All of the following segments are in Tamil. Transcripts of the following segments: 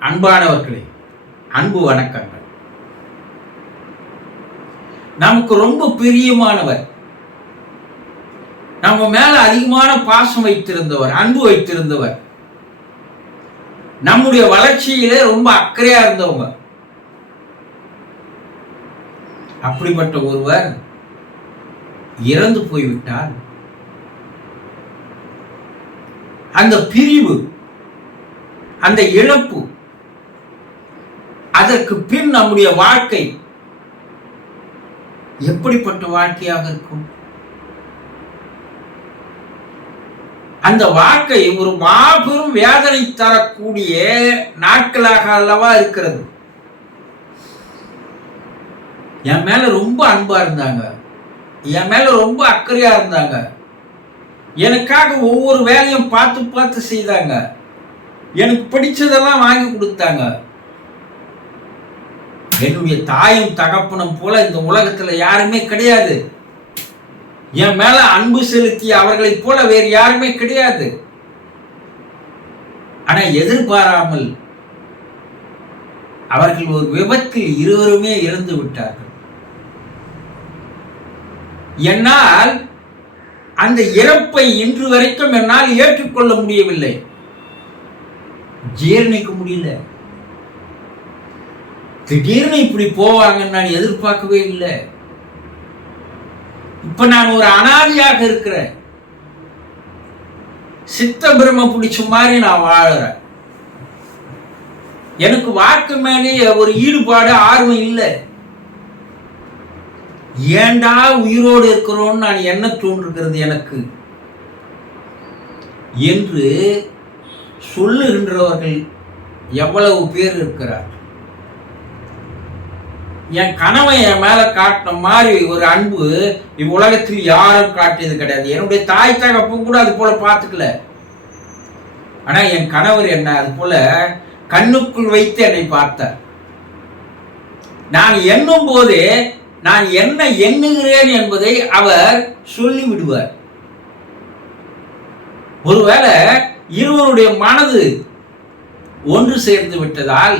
அன்பானவர்களே அன்பு வணக்கங்கள். நமக்கு ரொம்ப பிரியமானவர். நம்ம மேல அதிகமான பாசம் வைத்திருந்தவர் அன்பு வைத்திருந்தவர். நம்முடைய வளர்ச்சியிலே ரொம்ப அக்கறையா இருந்தவங்க. அப்படிப்பட்ட ஒருவர் இறந்து போய்விட்டால் அந்த பிரிவு அந்த இழப்பு அதற்கு பின் நம்முடைய வாழ்க்கை எப்படிப்பட்ட வாழ்க்கையாக இருக்கும்? அந்த வாழ்க்கை ஒரு மாபெரும் வேதனை தரக்கூடிய நாட்களாக அல்லவா இருக்கிறது. என் மேல ரொம்ப அன்பா இருந்தாங்க. என் மேல ரொம்ப அக்கறையா இருந்தாங்க. எனக்காக ஒவ்வொரு வேலையும் பார்த்து பார்த்து செய்தாங்க. எனக்கு பிடிச்சதெல்லாம் வாங்கி கொடுத்தாங்க. என்னுடைய தாயும் தகப்பனும் போல இந்த உலகத்துல யாருமே கிடையாது. என் மேல அன்பு செலுத்திய அவர்களைப் போல வேறு யாருமே கிடையாது. ஆனா எதிர்பாராமல் அவர்கள் ஒரு விபத்தில் இருவருமே இறந்து விட்டார்கள். என்னால் அந்த இறப்பை இன்று வரைக்கும் என்னால் ஏற்றுக்கொள்ள முடியவில்லை. ஜீரணிக்க முடியல. திடீர்னு இப்படி போவாங்கன்னு நான் எதிர்பார்க்கவே இல்லை. இப்ப நான் ஒரு அனாதியாக இருக்கிறேன். சித்த பிரம்ம பிடிச்ச மாதிரி நான் வாழறேன். எனக்கு வாக்கு மேலே ஒரு ஈடுபாடு ஆர்வம் இல்லை. ஏண்டா உயிரோடு இருக்கிறோன்னு நான் என்ன தோன்றுகிறது எனக்கு? என்று சொல்லுகின்றவர்கள் எவ்வளவு பேர் இருக்கிறார் என் கணவன் என் மேல காட்டின மாதிரி ஒரு அன்பு இவ்வுலகத்தில் யாரும் காட்டியது கிடையாது. என்னுடைய தாய் தகப்பும் கூட அது போல பார்த்துக்கல. ஆனா என் கணவர் என்ன அது போல கண்ணுக்குள் வைத்து என்னை பார்த்தார். நான் எண்ணும் போது நான் என்ன எண்ணுகிறேன் என்பதை அவர் சொல்லி விடுவார் ஒருவேளை இருவருடைய மனது ஒன்று சேர்ந்து விட்டதால்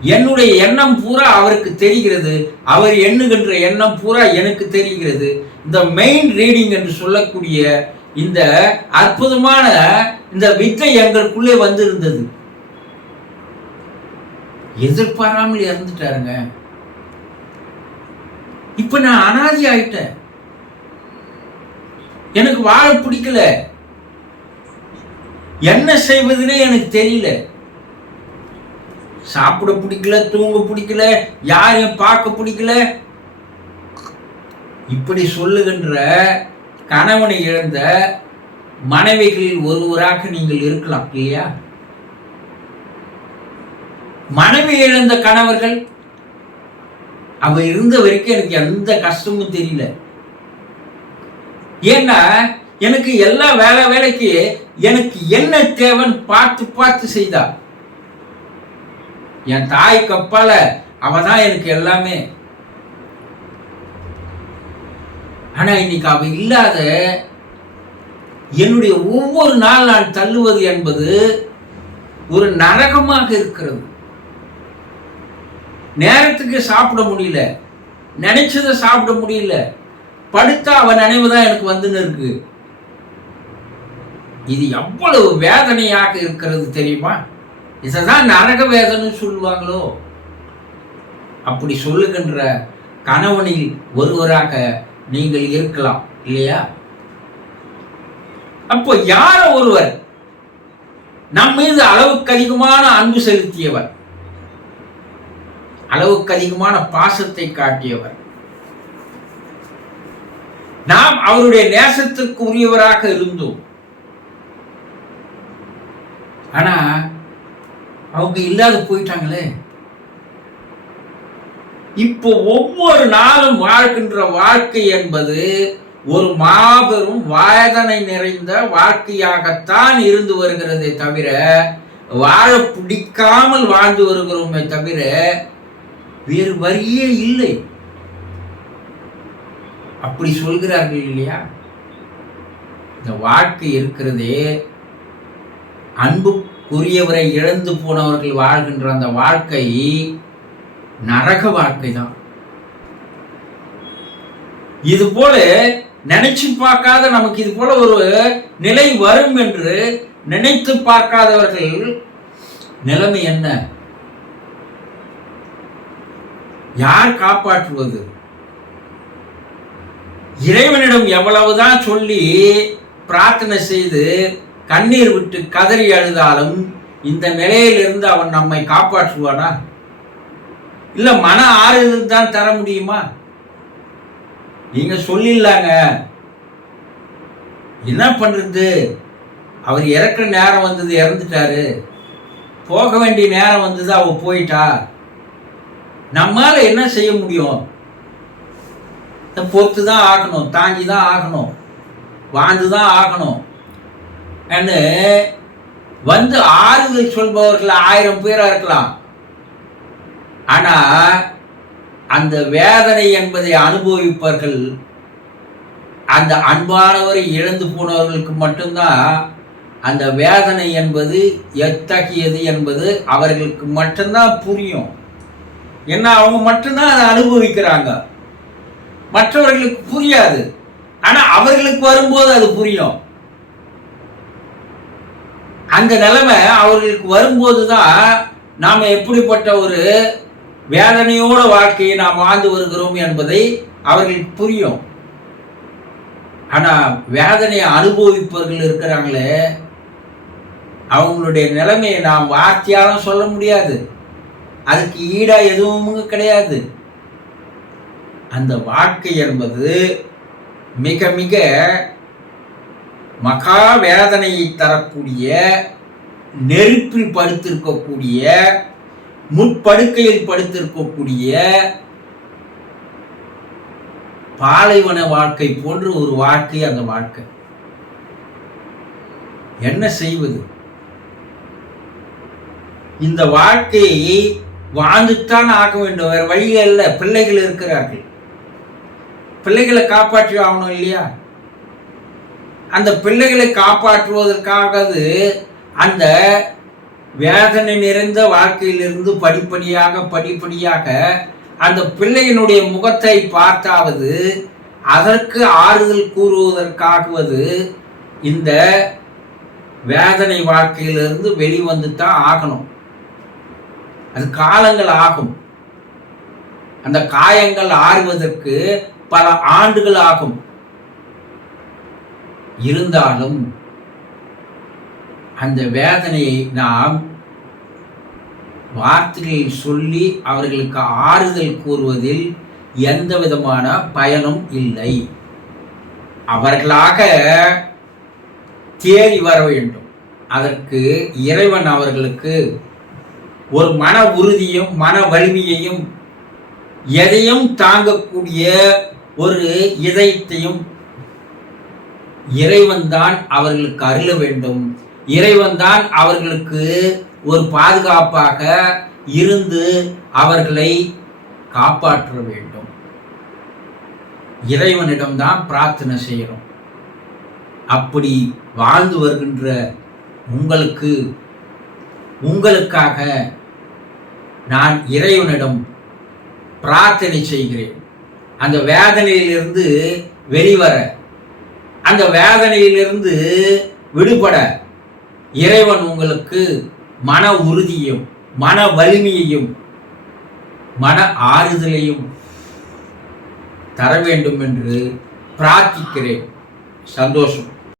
என்னுடைய எண்ணம் பூரா அவருக்கு தெரிகிறது. அவர் எண்ணுகின்ற எண்ணம் பூரா எனக்கு தெரிகிறது. இந்த மெயின் ரீடிங் என்று சொல்லக்கூடிய இந்த அற்புதமான இந்த வித்தை எங்களுக்குள்ளே வந்திருந்தது. எதிர்பாராமல் இறந்துட்டாருங்க. இப்ப நான் அனாதி ஆயிட்டேன். எனக்கு வாழ பிடிக்கல. என்ன செய்வதுன்னே எனக்கு தெரியல. சாப்பிட பிடிக்கல தூங்க பிடிக்கல யாரையும் பார்க்க பிடிக்கல. இப்படி சொல்லுகின்ற கணவனை இழந்த மனைவிகளில் ஒருவராக நீங்கள் இருக்கலாம் இல்லையா? மனைவி இழந்த கணவர்கள் அவ இருந்த வரைக்கும் எனக்கு எந்த கஷ்டமும் தெரியல. ஏன்னா எனக்கு எல்லா வேலை வேலைக்கு எனக்கு என்ன தேவைன்னு பார்த்து பார்த்து செய்தா. என் தாய் கப்பால அவ தான் எனக்கு எல்லாமே. ஆனா இன்னைக்கு அவ இல்லாத என்னுடைய ஒவ்வொரு நாள் நான் தள்ளுவது என்பது ஒரு நரகமாக இருக்கிறது. நேரத்துக்கு சாப்பிட முடியல. நினைச்சதை சாப்பிட முடியல. படுத்தா அவன் நினைவு தான் எனக்கு வந்துன்னு இருக்கு. இது எவ்வளவு வேதனையாக இருக்கிறது தெரியுமா? இதைதான் நரக வேதனை சொல்லுவாங்களோ? அப்படி சொல்லுகின்ற கணவனில் ஒருவராக நீங்கள் இருக்கலாம் இல்லையா? அப்போ யார ஒருவர் நம் மீது அளவுக்கு அதிகமான அன்பு செலுத்தியவர்? அளவுக்கு அதிகமான பாசத்தை காட்டியவர். நாம் அவருடைய நேசத்திற்கு உரியவராக இருந்தோம் ஆனா அவங்க இல்லாத போயிட்டாங்களே. இப்போ ஒவ்வொரு நாளும் வாழ்கின்ற வாழ்க்கை என்பது ஒரு மாபெரும் வேதனை நிறைந்த வாழ்க்கையாகத்தான் இருந்து வருகிறதே தவிர வாழ பிடிக்காமல் வாழ்ந்து வருகிறோமே தவிர வேறு வரியே இல்லை. அப்படி சொல்கிறார்கள் இல்லையா? இந்த வாழ்க்கை இருக்கிறதே அன்பு உரியவரை இழந்து போனவர்கள் வாழ்கின்ற அந்த வாழ்க்கை நரக வாழ்க்கை தான். இது போல நினைச்சு பார்க்காத நமக்கு இது போல ஒரு நிலை வரும் என்று நினைத்து பார்க்காதவர்கள் நிலைமை என்ன? யார் காப்பாற்றுவது? இறைவனிடம் எவ்வளவுதான் சொல்லி பிரார்த்தனை செய்து கண்ணீர் விட்டு கதறி அழுதாலும் இந்த நிலையிலிருந்து அவன் நம்மை காப்பாற்றுவானா? இல்ல மன ஆறுதல் தான் தர முடியுமா? நீங்க சொல்லிடலாங்க. என்ன பண்றது? அவர் இறக்குற நேரம் வந்தது இறந்துட்டாரு. போக வேண்டிய நேரம் வந்தது அவ போயிட்டா. நம்மால என்ன செய்ய முடியும்? பொறுத்து தான் ஆகணும் தாங்கி தான் ஆகணும் வாழ்ந்து தான் ஆகணும். வந்து ஆறுதல் சொல்பவர்கள் ஆயிரம் பேரா இருக்கலாம். ஆனா அந்த வேதனை என்பதை அனுபவிப்பவர்கள் அந்த அன்பானவரை இழந்து போனவர்களுக்கு மட்டும்தான் அந்த வேதனை என்பது எத்தகையது என்பது அவர்களுக்கு மட்டும்தான் புரியும். ஏன்னா அவங்க மட்டும்தான் அதை அனுபவிக்கிறாங்க. மற்றவர்களுக்கு புரியாது. ஆனா அவர்களுக்கு வரும்போது அது புரியும். அந்த நிலைமை அவர்களுக்கு வரும்போது தான் நாம் எப்படிப்பட்ட ஒரு வேதனையோட வாழ்க்கையை நாம் வாழ்ந்து வருகிறோம் என்பதை அவர்களுக்கு புரியும். ஆனால் வேதனையை அனுபவிப்பவர்கள் இருக்கிறாங்களே அவங்களுடைய நிலைமையை நாம் வார்த்தையாலும் சொல்ல முடியாது. அதுக்கு ஈடா எதுவும் கிடையாது. அந்த வாழ்க்கை என்பது மிக மிக மகா வேதனையை தரக்கூடிய நெருப்பில் படுத்திருக்கக்கூடிய முட்படுக்கையில் படுத்திருக்கக்கூடிய பாலைவன வாழ்க்கை போன்ற ஒரு வாழ்க்கை அந்த வாழ்க்கை. என்ன செய்வது? இந்த வாழ்க்கையை வாழ்ந்துத்தான் ஆக வேண்டும். வேறு வழியே இல்லை. பிள்ளைகள் இருக்கிறார்கள். பிள்ளைகளை காப்பாற்றி ஆகணும் இல்லையா? அந்த பிள்ளைகளை காப்பாற்றுவதற்காக அந்த வேதனை நிறைந்த வாழ்க்கையிலிருந்து படிப்படியாக படிப்படியாக அந்த பிள்ளையினுடைய முகத்தை பார்த்தாவது அதற்கு ஆறுதல் கூறுவதற்காகுவது இந்த வேதனை வாழ்க்கையிலிருந்து வெளிவந்து தான் ஆகணும். அது காலங்கள் ஆகும். அந்த காயங்கள் ஆறுவதற்கு பல ஆண்டுகள் ஆகும். இருந்தாலும் அந்த வேதனையை நாம் வார்த்தைகளில் சொல்லி அவர்களுக்கு ஆறுதல் கூறுவதில் எந்த விதமான பயனும் இல்லை. அவர்களாக தேடி வர வேண்டும். அதற்கு இறைவன் அவர்களுக்கு ஒரு மன உறுதியும் மன வலிமையையும் எதையும் தாங்கக்கூடிய ஒரு இதயத்தையும் இறைவன் தான் அவர்களுக்கு அருள வேண்டும். இறைவன் தான் அவர்களுக்கு ஒரு பாதுகாப்பாக இருந்து அவர்களை காப்பாற்ற வேண்டும். இறைவனிடம்தான் பிரார்த்தனை செய்கிறோம் அப்படி வாழ்ந்து வருகின்ற உங்களுக்கு உங்களுக்காக நான் இறைவனிடம் பிரார்த்தனை செய்கிறேன். அந்த வேதனையிலிருந்து வெளிவர அந்த வேதனையிலிருந்து விடுபட இறைவன் உங்களுக்கு மன உறுதியும் மன வலிமையையும் மன ஆறுதலையும் தர வேண்டும் என்று பிரார்த்திக்கிறேன். சந்தோஷம்.